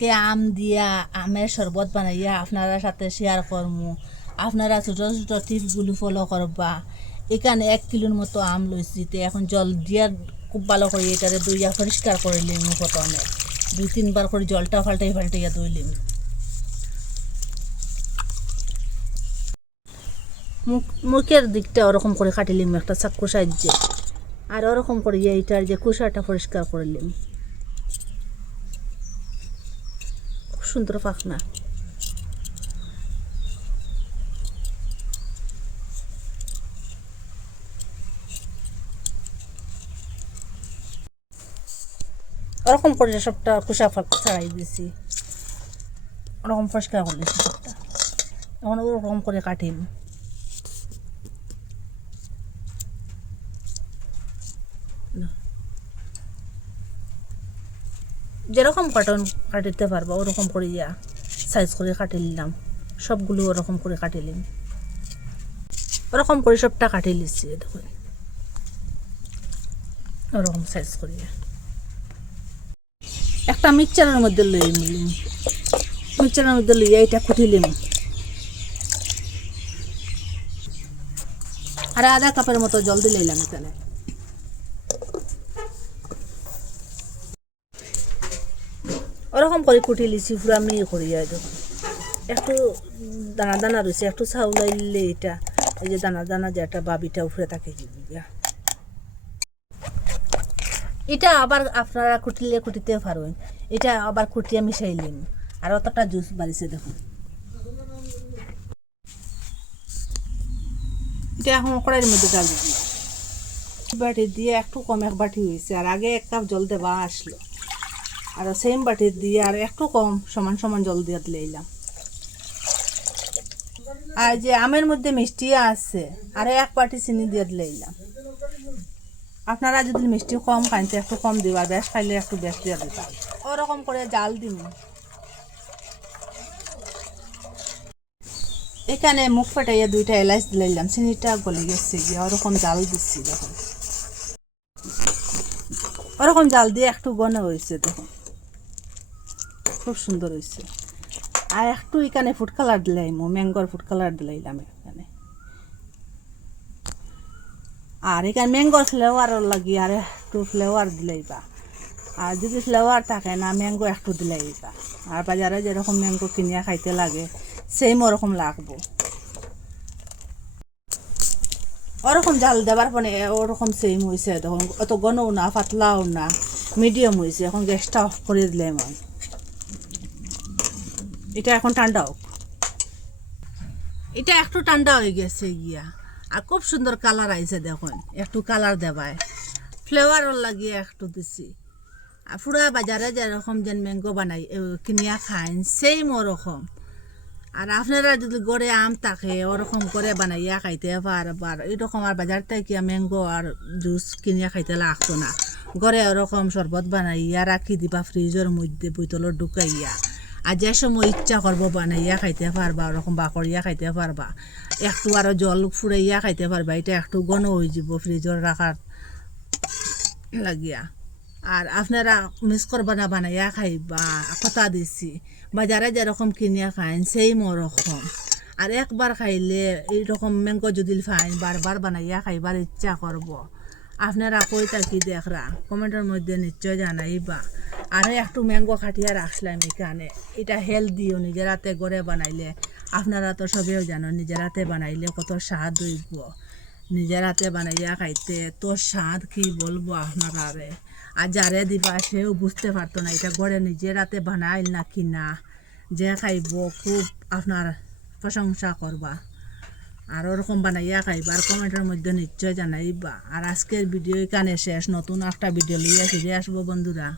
কে আম দিয়া আমের শরবত বানাইয়া আপনারা সাথে শেয়ার করমু। আপনারা ছোট ছোট টিপসগুলো ফলো করবা। এখানে 1 কিলোর মতো আম লইছি, তো এখন জল দিয়া খুব ভালো করে এটারে দইয়া পরিষ্কার করে লিমু। প্রথমে 2-3 বার করে জলটা ফাল্টাইয়া দইলিম। মুখের দিকটা ওরকম করে কাটিলিম একটা চাক্কু সাহায্যে, আর ওরকম করে এইটার যে কুসাটা পরিষ্কার করলিম। খুব সুন্দর পাখনা। ওরকম করে সবটা কুসা ছাড়াই দিছি, ওরকম পরিষ্কার করে দিছি সবটা। এখন ওরকম করে কাটিম। যেরকম কাটিতে পারবা ওরকম করে সাইজ করে কাটি নিলাম। সবগুলো ওরকম করে কাটিলিম, ওরকম করে সবটা কাটি লিছি। দেখুন ওরকম সাইজ করিয়া একটা মিক্সচারের মধ্যে লইলিম। মিক্সচারের মধ্যে লইয়া এটা কুটিলিম। আর আধা কাপের মতো জল দিলাম এখানে। ওরকম করে কুটি লিছি পুরা মিহি করিয়া। দেখুন একটু দানা দানা রয়েছে, একটু চাউলাইলে এটা এই যে দানা দানা যে একটা বাবিটা উফরে থাকে এটা আবার আপনারা কুটিতে পারবেন। এটা আবার কুটিয়া মিশাইলিম, আর অতটা জুস বাড়িছে। দেখুন এটা এখন কড়াইয়ের মধ্যে ডাল দিই। বাটি দিয়ে একটু কম 1 বাটি হয়েছে, আর আগে 1 কাপ জল দেওয়া আসলো, আর সেম বাটি দিয়ে আর একটু কম সমান সমান জল দিয়ে দিলাম। আর যে আমের মধ্যে মিষ্টি আছে, আর 1 বাটি চিনি দিয়ে দিলাম। আপনারা যদি মিষ্টি কম খাইতে একটু কম দিবা, বেশ খাইলে একটু বেশ দিয়ে দিবা। ওরকম করে জাল দিব। এখানে মুখ ফাটাইয়া 2টা এলাচ দিলাম, চিনিটা গলে গেছে গিয়া। ওরকম জাল দিচ্ছি। দেখুন ওরকম জাল দিয়ে একটু ঘন হয়েছে। দেখুন খুব সুন্দর হয়েছে। আর একটু এখানে ফুড কালার দিলাম, ম্যাঙ্গোর ফুড কালার দিলাম এখানে। আর এখানে ম্যাঙ্গোর ফ্লেভারও লাগি আর একটু ফ্লেভার দিলাইবা। আর যদি ফ্লেভার থাকে না, ম্যাঙ্গো একটু দিলাইবা। আর বাজারে যেরকম ম্যাঙ্গো কিনিয়া খাইতে লাগে সেম ওরকম লাগবো। ওরকম জাল দেবার পরে ওরকম সেম হয়েছে। তখন অত ঘনও না পাতলাও না, মিডিয়াম হয়েছে। এখন গ্যাসটা অফ করে দিলাম। এটা এখন ঠান্ডা হোক। এটা একটু ঠান্ডা হয়ে গেছে গিয়া, আর খুব সুন্দর কালার আইছে। দেখুন একটু কালার দেবায় ফ্লেভারও লাগিয়ে একটু দিছি। আর পুরা বাজারে যেরকম যেন ম্যাঙ্গো বানাই কিনিয়া খাইন সেম ওরকম। আর আপনারা যদি গড়ে আম থাকে ওরকম করে বানাইয়া খাইতে পারবার। এরকম আর বাজার থেকে ম্যাঙ্গো আর জুস কিনিয়া খাইতে লাগতো না। গড়ে ওরকম শরবত বানাইয়া রাখি দিবা ফ্রিজের মধ্যে বোতলে ঢুকাইয়া। আর যে সময় ইচ্ছা করবো বানাইয়া খাইতে পারবা, ওরকম বাকরিয়া খাইতে পারবা। একটু আরও জল ফুরাইয়া খাইতে পারবা। এটা একটু ঘন হয়ে যাব ফ্রিজের রাখার লাগিয়া। আর আপনারা মিস করবা না, বানাইয়া খাইবা। কথা দিছি বাজারে যেরকম কিনিয়া খাইন সেম ওরকম। আর একবার খাইলে এইরকম ম্যাঙ্গো যদি খাইন বারবার বানাইয়া খাইবার ইচ্ছা করব। আপনারা কই থাকি দেখরা কমেন্টের মধ্যে নিশ্চয় জানাইবা। আর একটু ম্যাঙ্গো খাটিয়া রাখলাম এখানে। এটা হেলদিও, নিজের হাতে গড়ে বানাইলে। আপনারা তো সবেও জানো নিজের হাতে বানাইলে কত স্বাদ হইব। নিজের হাতে বানাইয়া খাইতে তো স্বাদ কি বলবো আপনারা। আর যারে দিবা সেও বুঝতে পারতো না এটা গড়ে নিজের হাতে বানাইল না কি না। যে খাইব খুব আপনার প্রশংসা করবা। আর ওরকম বানাইয়া খাইবার কমেন্টের মধ্যে নিশ্চয় জানাইবা। আর আজকের ভিডিও এখানে শেষ। নতুন একটা ভিডিও লিয়ে ফিরে আসবো বন্ধুরা।